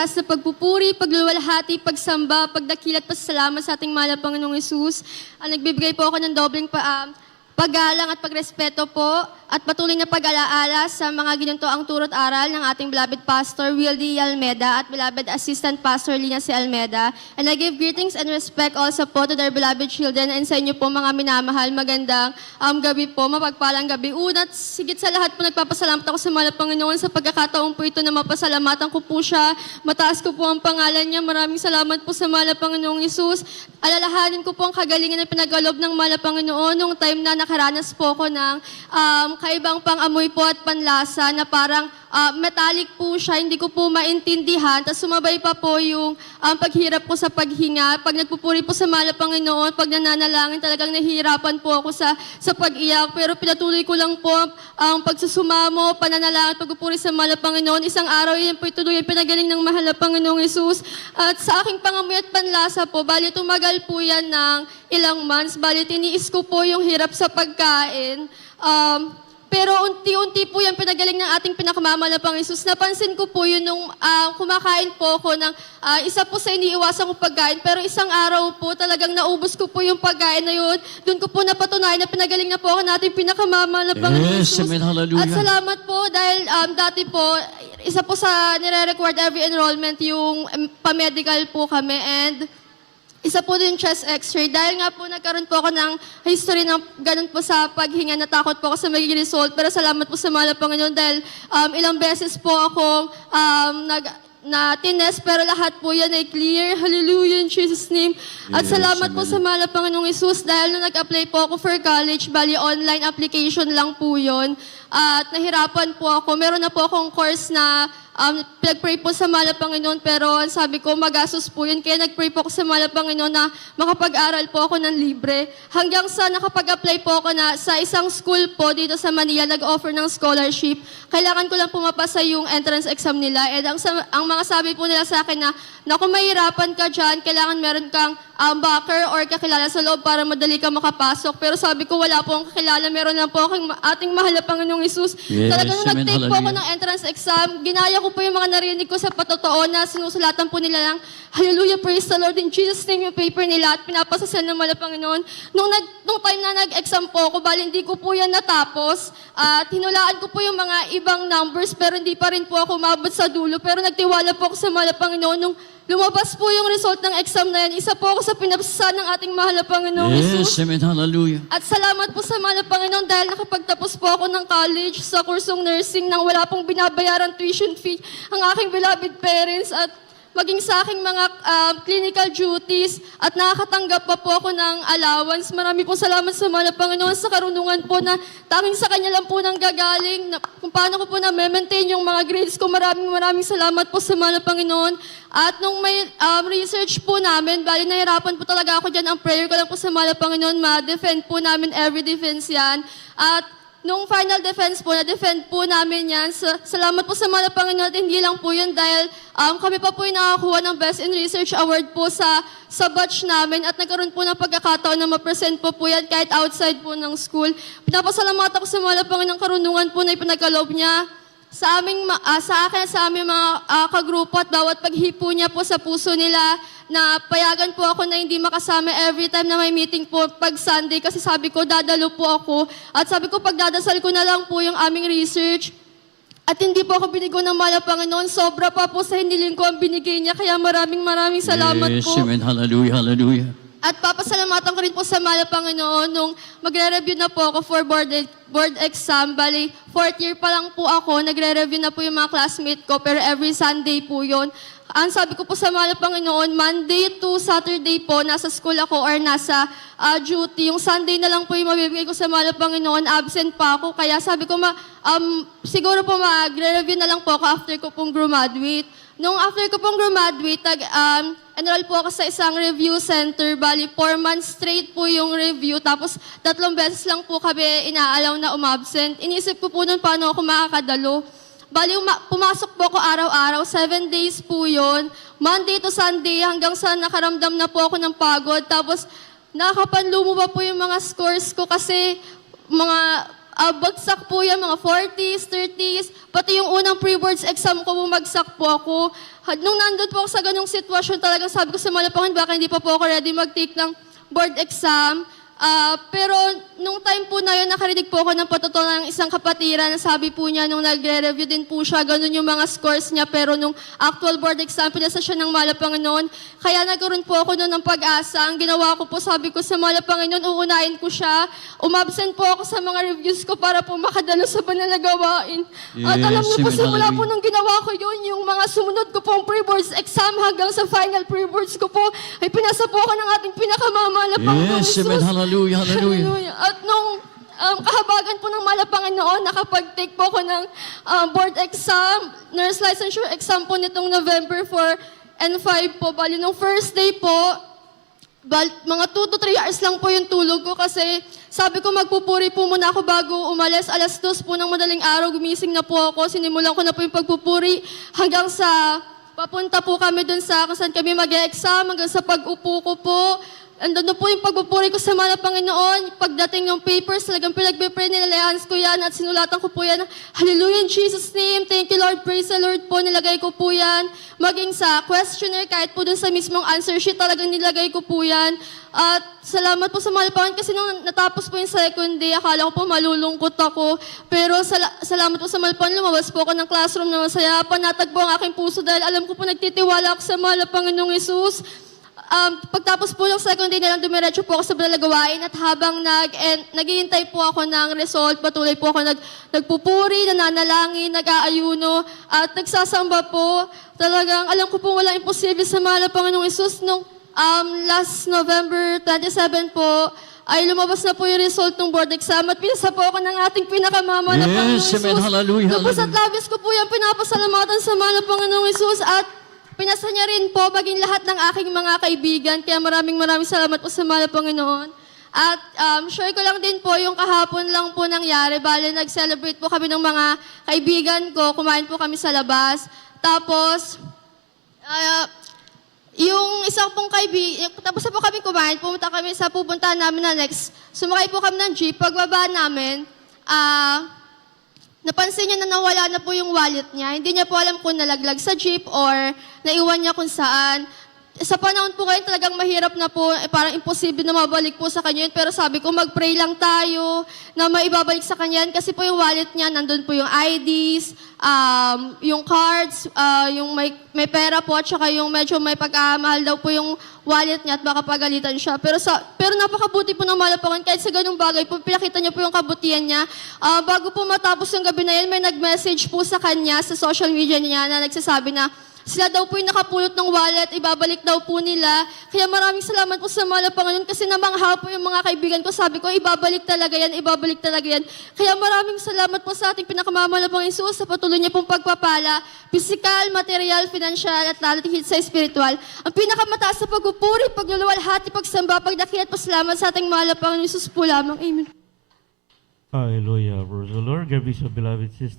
Sa pagpupuri, pagluluwalhati, pagsamba, pagdakilat, pasasalamat sa ating mahal na Panginoong Hesus. Nagbibigay po ako ng dobleng paggalang at pagrespeto po at patuloy na pag-alaala sa mga ginuntoang turot aral ng ating beloved Pastor Wildy Almeda at beloved Assistant Pastor Lina C. Almeda. And I give greetings and respect also po to their beloved children and sa inyo po mga minamahal. Magandang gabi po, mapagpalang gabi. Una at sigit sa lahat po nagpapasalamat ako sa mahal na Panginoon sa pagkakataon po ito na mapasalamatan ko po siya. Mataas ko po ang pangalan niya. Maraming salamat po sa mahal na Panginoong Hesus. Alalahanin ko po ang kagalingan na pinagalob ng mahal na Panginoon nung time na nakaranas po ko ng kaibang pang-amoy po at panlasa na parang metallic po siya, hindi ko po maintindihan. Tapos sumabay pa po yung paghirap ko sa paghinga. Pag nagpupuri po sa mahal na Panginoon, pag nananalangin, talagang nahihirapan po ako sa pag-iyak. Pero pinatuloy ko lang po ang pagsusumamo, pananalangin, pagpupuri sa mahal na Panginoon. Isang araw yun po ituloy ang pinagaling ng mahal na Panginoong Hesus. At sa aking pangamoy at panlasa po, bali tumagal po yan ng ilang months. Bali tiniis ko po yung hirap sa pagkain. Pero unti-unti po yan pinagaling ng ating pinakamamahal na Panginoon Hesus. Napansin ko po yun nung kumakain po ako ng isa po sa iniiwasan kong pagkain. Pero isang araw po talagang naubos ko po yung pagkain na yun. Doon ko po napatunayan na pinagaling na po ako ng ating pinakamamahal na Panginoon Hesus. Amen, hallelujah. At salamat po dahil dati po, isa po sa nire-record every enrollment yung pa-medical po kami and isa po din chest x-ray. Dahil nga po nagkaroon po ako ng history ng ganun po sa paghinga, natakot po ako sa magiging result. Pero salamat po sa mahal na Panginoon dahil ilang beses po akong tinest, pero lahat po yan ay clear. Hallelujah in Jesus' name. At Yes, salamat po amen. sa mahal na Panginoong Hesus dahil nung nag-apply po ako for college, bali online application lang po yun. At nahirapan po ako. Meron na po akong course na pinag-pray po sa mahal na Panginoon, pero ang sabi ko, magastos po yun. Kaya nag-pray po ako sa mahal na Panginoon na makapag-aral po ako ng libre. Hanggang sa nakapag-apply po ako na sa isang school po dito sa Manila, nag-offer ng scholarship. Kailangan ko lang pumapasa yung entrance exam nila. And ang mga sabi po nila sa akin na kung mahirapan ka dyan, kailangan meron kang backer or kakilala sa loob para madali ka makapasok. Pero sabi ko, wala po akong kakilala. Meron lang po akong ating mahal na Panginoong Hesus. Yes, Talagang nung amen, nag-take po ako hallelujah. ng entrance exam, ginaya ko po yung mga narinig ko sa patotoo na sinusulatan po nila lang, Hallelujah, praise the Lord, in Jesus' name yung paper nila at pinapasasal ng mahal na Panginoon. Nung time na nag-exam po ako, bali hindi ko po yan natapos at hinulaan ko po yung mga ibang numbers pero hindi pa rin po ako umabot sa dulo. Pero nagtiwala po ako sa mahal na Panginoon. Nung lumabas po yung result ng exam na yan, isa po ako sa pinapasasal ng ating mahal na Panginoong Yes, Hesus. amen, hallelujah. At salamat po sa mahal na Panginoon dahil nakapagtapos po ako ng college sa kursong nursing nang wala pong binabayaran tuition fee ang aking beloved parents at maging sa aking mga clinical duties at nakakatanggap pa po ako ng allowance. Marami pong salamat sa mahal na Panginoon sa karunungan po na tanging sa Kanya lang po nang gagaling. Kung paano ko po na-maintain yung mga grades ko. Maraming salamat po sa mahal na Panginoon. At nung may research po namin, bali nahirapan po talaga ako dyan. Ang prayer ko lang po sa mahal na Panginoon, ma-defend po namin every defense yan. At nung final defense po, na-defend po namin yan. Salamat po sa mahal na Panginoon at hindi lang po yun dahil kami pa po yung nakakuha ng Best in Research Award po sa batch namin at nagkaroon po ng pagkakataon na ma-present po yan kahit outside po ng school. Pinapasalamat ako sa mahal na Panginoon karunungan po na ipinagkaloob niya sa akin at sa aming mga kagrupo at bawat paghipo niya po sa puso nila na payagan po ako na hindi makasama every time na may meeting po pag Sunday kasi sabi ko dadalo po ako at sabi ko pagdadasal ko na lang po yung aming research at hindi po ako binigo ng mahal na Panginoon. Sobra pa po sa hiniling ko ang binigay niya kaya maraming salamat Yes, po. amen, hallelujah, hallelujah. At papasalamatan ko rin po sa mahal na Panginoon nung magre-review na po ako for board exam. Bali, 4th year pa lang po ako, nagre-review na po yung mga classmate ko, pero every Sunday po yun. Ang sabi ko po sa mahal na Panginoon, Monday to Saturday po, nasa school ako or nasa duty. Yung Sunday na lang po yung mabibigay ko sa mahal na Panginoon, absent pa ako. Kaya sabi ko, siguro po magre-review na lang po ako after ko pong graduate. Nung after ko pong graduate, enroll po ako sa isang review center. Bali, 4 months straight po yung review. Tapos, 3 beses lang po kami inaalaw na umabsent. Inisip ko po nun paano ako makakadalo. Bali, pumasok po ako araw-araw. 7 days po yun. Monday to Sunday hanggang sa nakaramdam na po ako ng pagod. Tapos, nakapanlumo pa po yung mga scores ko kasi mga bagsak po yan, mga 40s, 30s, pati yung unang pre-boards exam ko, bumagsak po ako. Nung nandun po ako sa ganung sitwasyon, talagang sabi ko sa Malapangan, baka hindi pa po ako ready mag-take ng board exam. Pero nung time po na yun, nakarinig po ako ng patotoo ng isang kapatiran na sabi po niya nung nagre-review din po siya, ganun yung mga scores niya, pero nung actual board exam, pinasa siya ng Malapangan noon. Kaya nagkaroon po ako noon ng pag-asa. Ang ginawa ko po, sabi ko sa Malapangan noon, uunahin ko siya. Umabsent po ako sa mga reviews ko para po makadalo sa banal na gawain. At alam niyo po, Yes, simula amen. po nung ginawa ko yun, yung mga sumunod ko pong pre-boards exam hanggang sa final pre-boards ko po, ay pinasa po ako ng ating pinakamamalapangan ng Yes, Jesus. amen. Hallelujah, hallelujah. Hallelujah. At nung kahabagan po ng Malapangan noon, nakapag-take po ako ng board exam, nurse licensure exam po nitong November 4 and 5 po. Bali, nung first day po, mga 2 to 3 hours lang po yung tulog ko kasi sabi ko magpupuri po muna ako bago umalis. Alas 2 po ng madaling araw, gumising na po ako. Sinimulan ko na po yung pagpupuri hanggang sa papunta po kami dun sa kung saan kami mag-exam, hanggang sa pag-upo ko po. Andun na po yung pagpupuri ko sa mga Panginoon. Pagdating ng papers, talagang pinagpipray, nilalehans ko yan at sinulatan ko po yan. Hallelujah in Jesus' name. Thank you Lord. Praise the Lord po. Nilagay ko po yan. Maging sa questionnaire, kahit po dun sa mismong answer sheet, talagang nilagay ko po yan. At salamat po sa mga Panginoon kasi nung natapos po yung second day, akala ko po malulungkot ako. Pero salamat po sa mga Panginoon. Lumabas po ako ng classroom na masaya. Panatag po ang aking puso dahil alam ko po nagtitiwala ako sa mga Panginoong Jesus. Pagtapos po ng second day na lang, dumiretso po ako sa banal na gawain at habang naghihintay po ako ng result, patuloy po ako nagpupuri, nananalangin, nag-aayuno, at nagsasamba po. Talagang alam ko po walang imposible sa mahal na Panginoong Isus. Nung last November 27 po, ay lumabas na po yung result ng board exam at pinasa po ako ng ating pinakamamahal na Panginoong Yes, Isus. amen. Hallelujah, Lubos at hallelujah. labis ko po yan pinapasalamatan sa mahal na Panginoong Isus at pinasa niya rin po maging lahat ng aking mga kaibigan. Kaya maraming salamat po sa mahal na Panginoon. At share ko lang din po yung kahapon lang po nangyari. Bale, nag-celebrate po kami ng mga kaibigan ko. Kumain po kami sa labas. Tapos, yung isang pong kaibigan, tapos na po kami kumain, pumunta kami sa pupuntahan namin na next. Sumakay po kami ng jeep. Pagbaba namin, napansin niya na nawala na po yung wallet niya. Hindi niya po alam kung nalaglag sa jeep or naiwan niya kung saan. Sa panahon po ngayon talagang mahirap na po, parang imposible na mabalik po sa kanya yun. Pero sabi ko, mag-pray lang tayo na maibabalik sa kanya yan. Kasi po yung wallet niya, nandun po yung IDs, yung cards, yung may pera po, at saka yung medyo may pagkamahal daw po yung wallet niya at baka pagalitan siya. Pero napakabuti po ng Malapangan. Kahit sa ganung bagay po, pinakita niya po yung kabutihan niya. Bago po matapos yung gabi na yun, may nag-message po sa kanya sa social media niya na nagsasabi na sila daw po yung nakapulot ng wallet, ibabalik daw po nila. Kaya maraming salamat po sa Malapangan kasi namangha po yung mga kaibigan ko. Sabi ko, ibabalik talaga yan, ibabalik talaga yan. Kaya maraming salamat po sa ating pinakamamahal na Panginoon Jesus sa patuloy niya pong pagpapala, physical, material, financial, at lalo higit sa spiritual. Ang pinakamataas sa pagpupuri, pagluluwalhati, pagsamba, pagdakil at pasalamat sa ating mahal na Panginoon Jesus po lamang. Amen. Hallelujah. Praise the Lord. God bless you, beloved sisters.